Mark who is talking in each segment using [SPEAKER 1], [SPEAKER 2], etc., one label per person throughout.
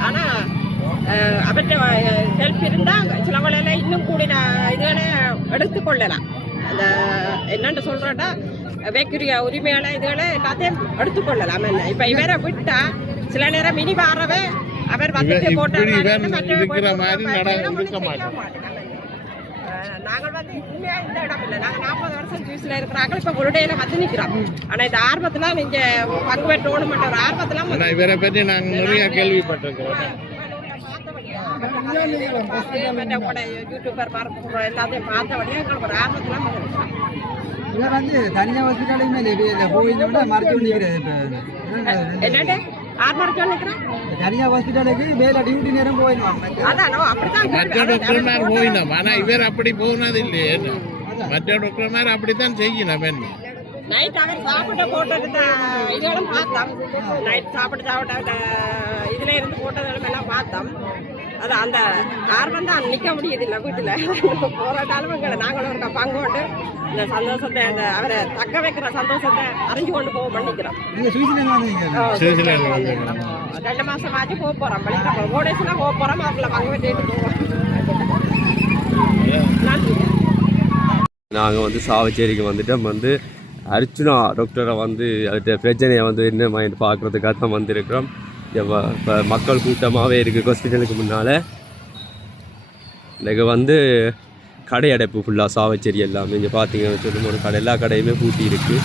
[SPEAKER 1] ஆனா அவற்றை ஹெல்ப் இருந்தால் சில இன்னும் கூடின இதுகளை எடுத்துக்கொள்ளலாம் அந்த என்னன்னு சொல்றேன்னா வைக்கிற உரிமைகளை இதுகளை எல்லாத்தையும் எடுத்துக்கொள்ளலாம் என்ன இப்ப இவரை விட்டா சில நேரம் இனி வாரவே அவர் வந்துட்டு
[SPEAKER 2] போட்டாங்க
[SPEAKER 1] போட்டார் நாங்கள் வந்து உண்மையா இந்த இடம் இல்லை. நாங்கள் நாற்பது வருஷம் ஜூஸ்ல இருக்கிறாங்க இப்போ உருடையில வந்து நிற்கிறோம் ஆனா இந்த ஆர்வத்துல நீங்க பங்கு பெற்றோடு மாட்ட ஒரு ஆர்வத்துல
[SPEAKER 2] இவரை பற்றி நாங்கள் நிறைய கேள்விப்பட்டிருக்கிறோம்.
[SPEAKER 1] யூடியூபர் எல்லாத்தையும் பார்த்தபடியே எங்களுக்கு ஒரு ஆர்வத்துல
[SPEAKER 3] வந்து தனியாக ஹாஸ்பிட்டலுமே இல்லை. போயிருந்தோம்னா மறைச்சு நிற்கிறது.
[SPEAKER 1] என்னண்டு ஆறு மணிக்கு நிற்கிறேன்
[SPEAKER 3] தனியாக ஹாஸ்பிட்டலுக்கு வேலை டியூட்டி நேரம்
[SPEAKER 1] அப்படித்தான்
[SPEAKER 2] மற்ற டாக்டர்மார் போயினோம் ஆனா இவர் அப்படி போனது இல்லையே மற்ற டாக்டர்மார் அப்படித்தான் செய்யணும் என்ன?
[SPEAKER 1] நைட் அவர் சாப்பிட்டு போட்டது இதெல்லாம் பார்த்தோம். நைட் சாப்பிட்டு சாப்பிட்ட இதுல இருந்து போட்டதெல்லாம் எல்லாம் பார்த்தோம். அது அந்த ஆர்வம் தான் நிற்க முடியுதில்ல வீட்டில். போராட்டாலும் எங்களை நாங்களும் இருக்க பங்கு கொண்டு இந்த சந்தோஷத்தை அந்த அவரை தக்க வைக்கிற சந்தோஷத்தை அறிஞ்சு கொண்டு போக பண்ணிக்கிறோம். ரெண்டு மாசம் ஆச்சு போக போறோம். பள்ளிக்கூடம் கோடேஸ்லாம் போக போறோம். அதில் பங்கு வச்சுட்டு போவோம்.
[SPEAKER 4] நாங்கள் வந்து சாவச்சேரிக்கு வந்துட்டு வந்து அர்ச்சுனா டாக்டரை வந்து அவர்கிட்ட பிரச்சனையை வந்து என்ன மைண்ட் பார்க்குறதுக்காக தான் வந்திருக்கிறோம். இப்போ மக்கள் கூட்டமாகவே இருக்குது ஹாஸ்பிட்டலுக்கு முன்னால். எனக்கு வந்து கடை அடைப்பு ஃபுல்லாக சாவச்சேரி எல்லாமே. இங்கே பார்த்தீங்கன்னு சொல்லும் ஒரு கடை எல்லா கடையுமே பூட்டி இருக்குது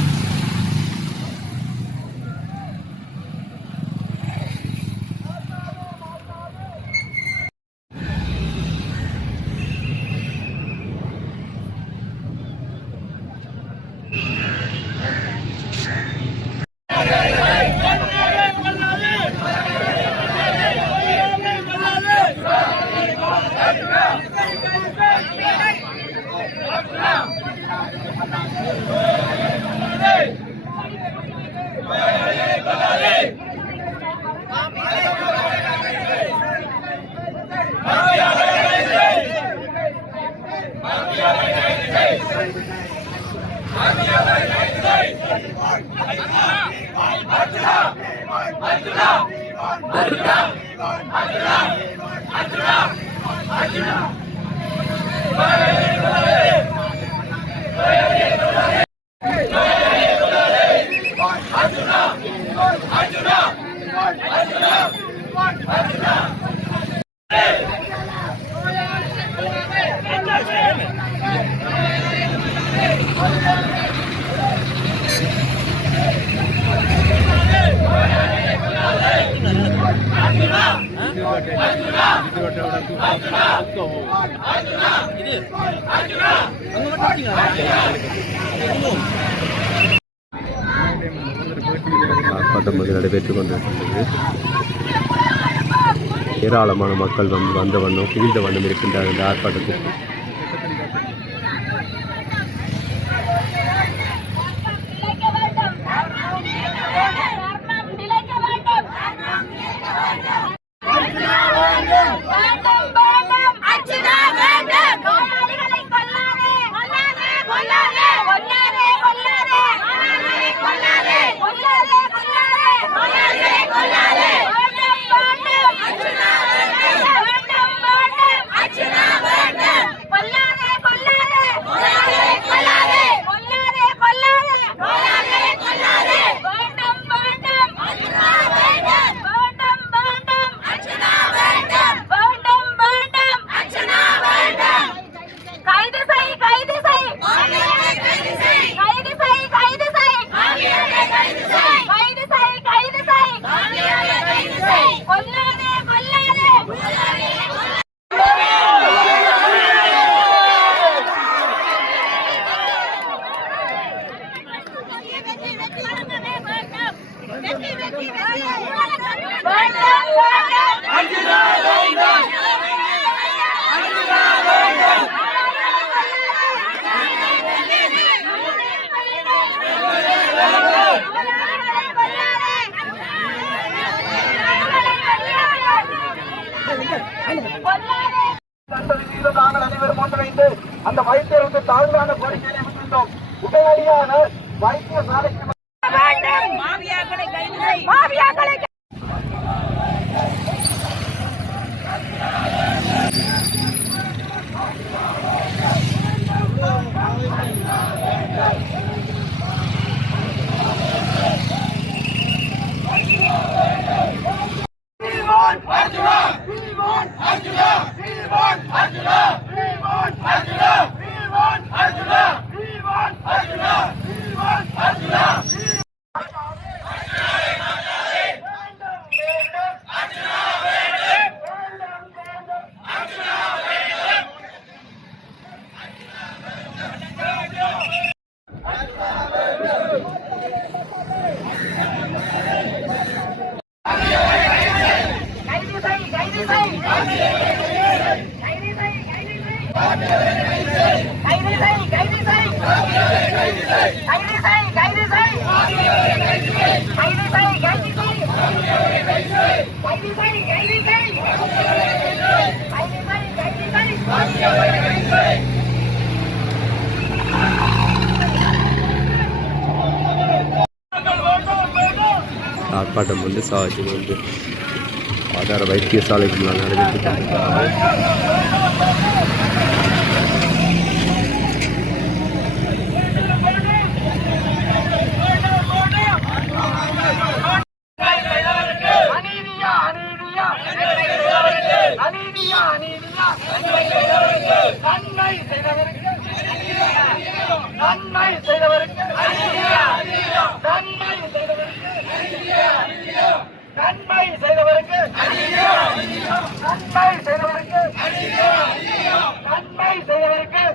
[SPEAKER 4] Arjuna! Arjuna! Arjuna! ஆர்ப்பாட்டம் நடைபெற்று கொண்டிருக்கின்றது. ஏராளமான மக்கள் வந்து வந்த வண்ணம் குவிந்த வண்ணம் இருக்கின்றார் இந்த ஆர்ப்பாட்டத்தில்
[SPEAKER 5] அந்த வைத்தியருக்கு தாழ்வான கோரிக்கையை விட்டுள்ளோம்
[SPEAKER 6] உடனடியான வைத்திய சாலைக்கு
[SPEAKER 1] மாவியாக்களை கைது செய். மாவியாக்களை
[SPEAKER 7] ಆರ್ಭಟ வந்து ಸಹಜ ಒಂದು ஆதார வைத்தியசாலைக்கு
[SPEAKER 5] ಶಾಲೆಗೆ ನಡೆದಿದ್ದಾರೆ நன்மை செய்தவருக்கு நன்மை செய்தவருக்கு